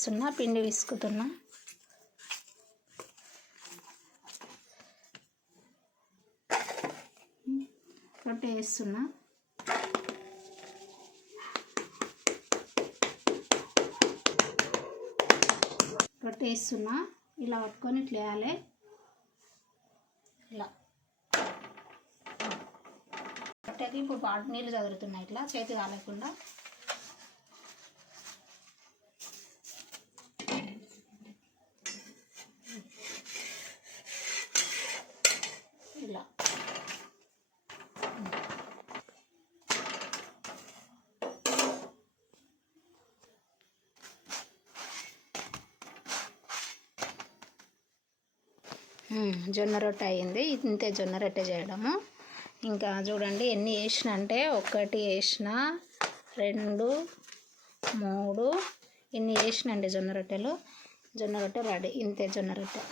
సున్నా పిండి విసుకుతున్నా రొట్టె వేస్తున్నా. రొట్టె వేస్తున్నా. ఇలా పట్టుకొని ఇట్లా వేయాలి. ఇలా. రొట్టెకి ఇప్పుడు పాటు నీళ్ళు చదురుతున్నాయి ఇట్లా చేతి కాలేకుండా. ఇలా జొన్న రొట్టె అయింది. ఇంతే జొన్న రొట్టె చేయడము. ఇంకా చూడండి ఎన్ని వేసిన అంటే ఒకటి వేసిన రెండు మూడు ఇన్ని వేసినండి జొన్న రొట్టెలు. జొన్న రొట్టె రెడీ. ఇంతే జొన్న రొట్టె.